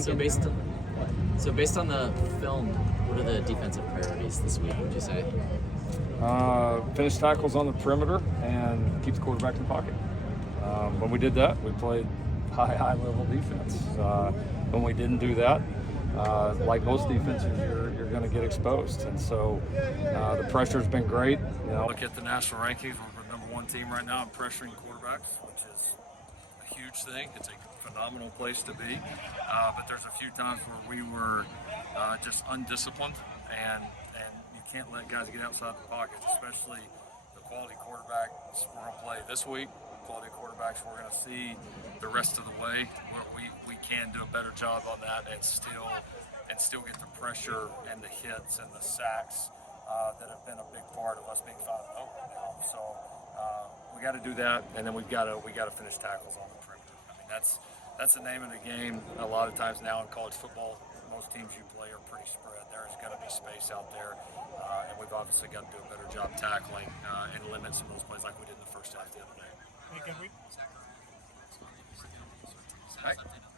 So based on the film, what are the defensive priorities this week, would you say? Finish tackles on the perimeter and keep the quarterback in the pocket. When we did that, we played high level defense. When we didn't do that, like most defenses, you're going to get exposed. And so the pressure's been great. Look at the national rankings. We're the #1 team right now in pressuring quarterbacks, which is a huge thing. It's a phenomenal place to be. But there's a few times where we were just undisciplined, and you can't let guys get outside the pocket, especially the quality quarterbacks we're going to play this week. Quality quarterbacks we're going to see the rest of the way, where we can do a better job on that and still get the pressure and the hits and the sacks that have been a big part of us being 5-0 right now. So we got to do that, and then we got to finish tackles on the perimeter. I mean, that's the name of the game. A lot of times now in college football, most teams you play are pretty spread. There's going to be space out there, and we've obviously got to do a better job tackling and limit some of those plays like we did in the first half the other day.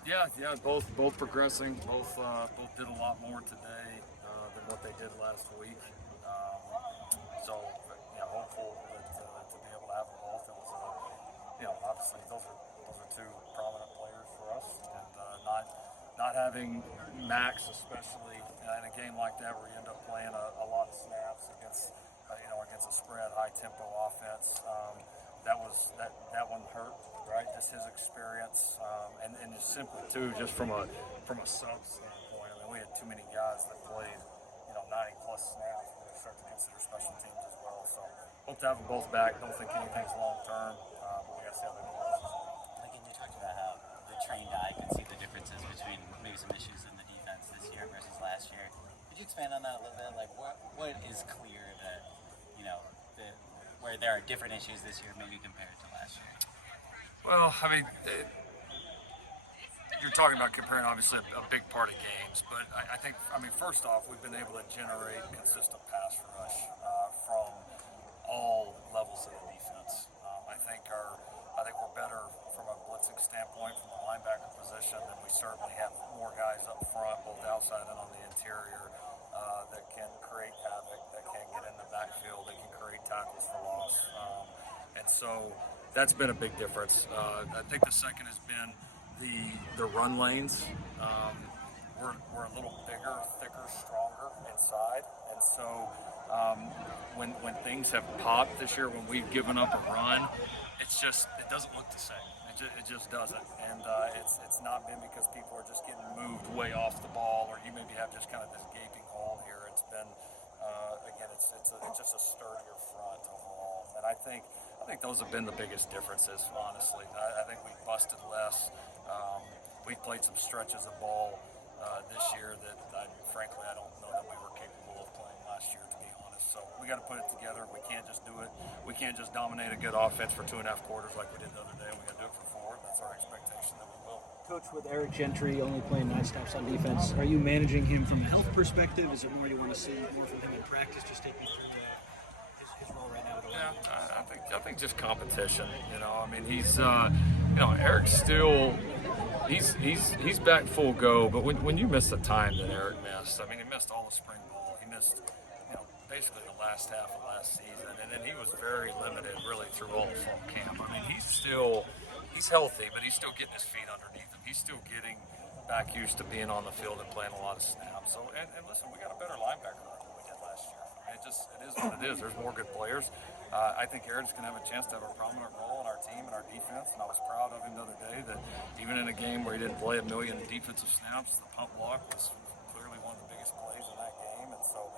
Yeah, both progressing. Both did a lot more today than what they did last week. Hopeful that to be able to have them both. It was obviously those are two prominent players for us, and not having Max, especially in a game like that where you end up playing a lot of snaps against a spread, high tempo offense. That one hurt, right? Just his experience, and just simply too, just from a sub standpoint. I mean, we had too many guys that played 90+ snaps when we start to consider special teams as well. So hope to have them both back. Don't think anything's long term, but we got to see how they go. Again, you talked about how the trained eye can see the differences between maybe some issues in the defense this year versus last year. Could you expand on that a little bit? Like, what is clear that where there are different issues this year maybe compared to last year? Well, I mean, you're talking about comparing obviously a big part of games, but I think first off, we've been able to generate consistent pass rush from all levels of the defense. I think we're better from a blitzing standpoint from the linebacker position, and we certainly have more guys up front, both outside and on the interior, that can create havoc, that can get in the backfield, that can create tackles for loss. And so that's been a big difference. I think the second has been the run lanes. We're a little bigger, thicker, stronger inside. And so when things have popped this year, when we've given up a run, it doesn't look the same. It just doesn't. And it's not been because people are just getting moved way off the ball, or you maybe have just kind of this gaping hole here. It's been, again, it's just a sturdier front overall. And I think those have been the biggest differences, honestly. I think we busted less. We played some stretches of ball this year that, frankly, I don't know that we were capable of playing last year, to be honest. So we got to put it together. We can't just do it. We can't just dominate a good offense for 2.5 quarters like we did the other day. We got to do it for 4. That's our expectation that we will. Coach, with Eric Gentry only playing 9 snaps on defense, are you managing him from a health perspective? Is there more you want to see more from him in practice? Just take me through his role right now. I think just competition. I mean, he's Eric's still he's back full go. But when you miss the time that Eric missed, I mean, he missed all the spring ball. He missed basically the last half of last season, and then he was very limited really through all of fall camp. I mean, he's healthy, but he's still getting his feet underneath him. He's still getting back used to being on the field and playing a lot of snaps. So, and listen, we got a better linebacker than we did last year. I mean, it is what it is. There's more good players. I think Eric's going to have a chance to have a prominent role in our team and our defense, and I was proud of him the other day that even in a game where he didn't play a million defensive snaps, the pump block was clearly one of the biggest plays in that game, and so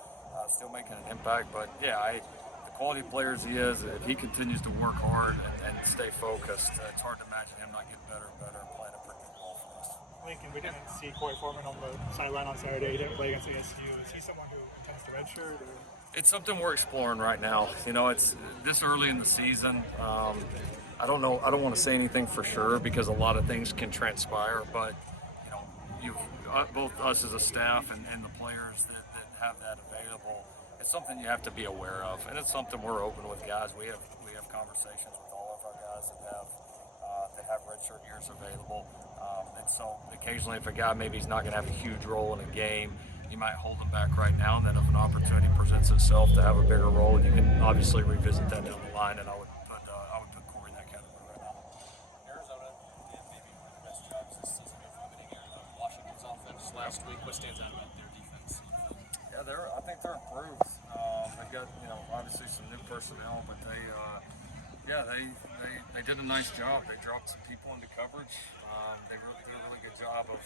still making an impact. But yeah, the quality of players he is, if he continues to work hard and stay focused, it's hard to imagine him not getting better and better and playing a pretty good role for us. Lincoln, we didn't see Corey Foreman on the sideline on Saturday. He didn't play against ASU. Is he someone who intends to redshirt? It's something we're exploring right now. It's this early in the season. I don't know. I don't want to say anything for sure because a lot of things can transpire. But both us as a staff and the players that have that available, it's something you have to be aware of, and it's something we're open with guys. We have conversations with all of our guys that have that have redshirt years available. And so occasionally if a guy maybe he's not going to have a huge role in a game, you might hold him back right now, and then if an opportunity presents itself to have a bigger role, you can obviously revisit that down the line, and I would put Corey in that category right now. Arizona did maybe one of the best jobs this season of limiting Washington's offense last week. What stands out about their defense? Yeah, I think they're improved. They've got obviously some new personnel, but they did a nice job. They dropped some people into coverage. They really did a really good job of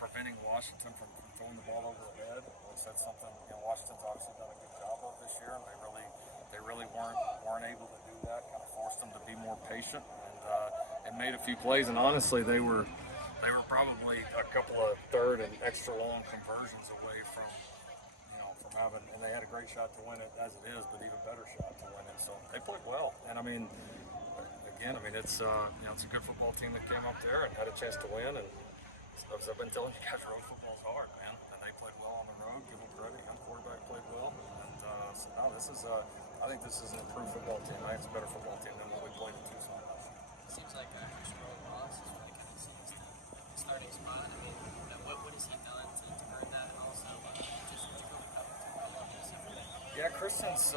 preventing Washington from throwing the ball over their head, which that's something Washington's obviously done a good job of this year. They really weren't able to do that. Kind of forced them to be more patient and made a few plays. And honestly, they were probably a couple of third and extra long conversions away from having, and they had a great shot to win it as it is, but even better shot to win it. So they played well. And it's it's a good football team that came up there and had a chance to win. And as I've been telling you guys, road football's hard, man. And they played well on the road. Give them credit. Young quarterback played well. And I think this is an improved football team. I think it's a better football team than what we played in Tucson. It seems like Ross is really kind of seized the starting spot. I mean, what has he done to earn that, and also just to really cover Yeah, Christian's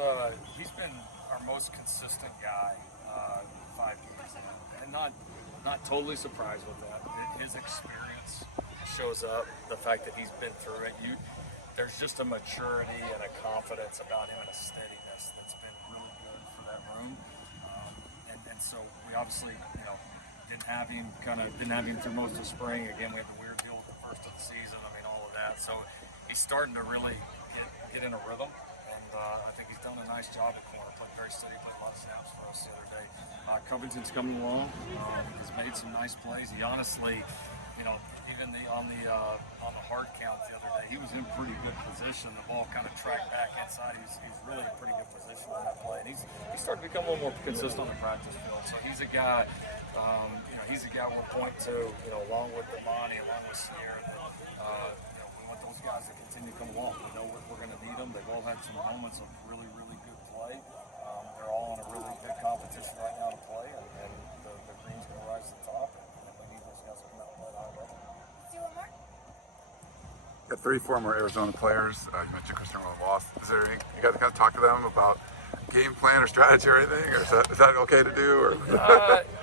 he's been our most consistent guy 5 years, and not totally surprised with that. His experience shows up. The fact that he's been through it, there's just a maturity and a confidence about him and a steadiness that's been really good for that room. And so we obviously didn't have him through most of spring. Again, we had the weird deal with the first of the season. I mean, all of that. So he's starting to really get in a rhythm. I think he's done a nice job at corner. Played very steady, played a lot of snaps for us the other day. Covington's coming along. He's made some nice plays. He honestly, even on the hard count the other day, he was in pretty good position. The ball kind of tracked back inside. He's really in pretty good position on that play. And he's starting to become a little more consistent on the practice field. So he's a guy. He's a guy we'll point to. Along with Damani, along with Sierra. We want those guys to continue to come along. We know we're going to need them. They've all had some moments of really, really good play. They're all in a really good competition right now to play, and the green's going to rise to the top, and we need those guys to come out and play at a high level. Do one more? Got 3 former Arizona players. You mentioned Christian lost. Is there any, you guys kind of talk to them about game plan or strategy or anything, or is that okay to do? Or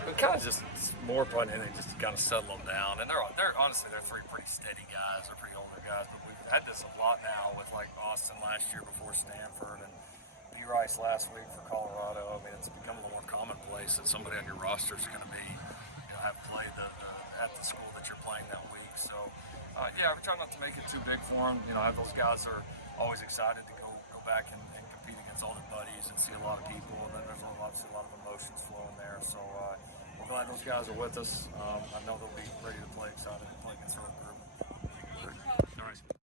We kind of just more fun than just to kind of settle them down. And they're honestly 3 pretty steady guys. They're pretty older guys, but we've had this a lot now with like Austin last year before Stanford and B. Rice last week for Colorado. I mean, it's become a little more commonplace that somebody on your roster is going to be have played at the school that you're playing that week. So we try not to make it too big for them. Have those guys are always excited to go back and compete against all their buddies and see a lot of people. And then there's obviously a lot of emotions flowing there. So we're glad those guys are with us. I know they'll be ready to play, excited to play against our group. Sure. All right.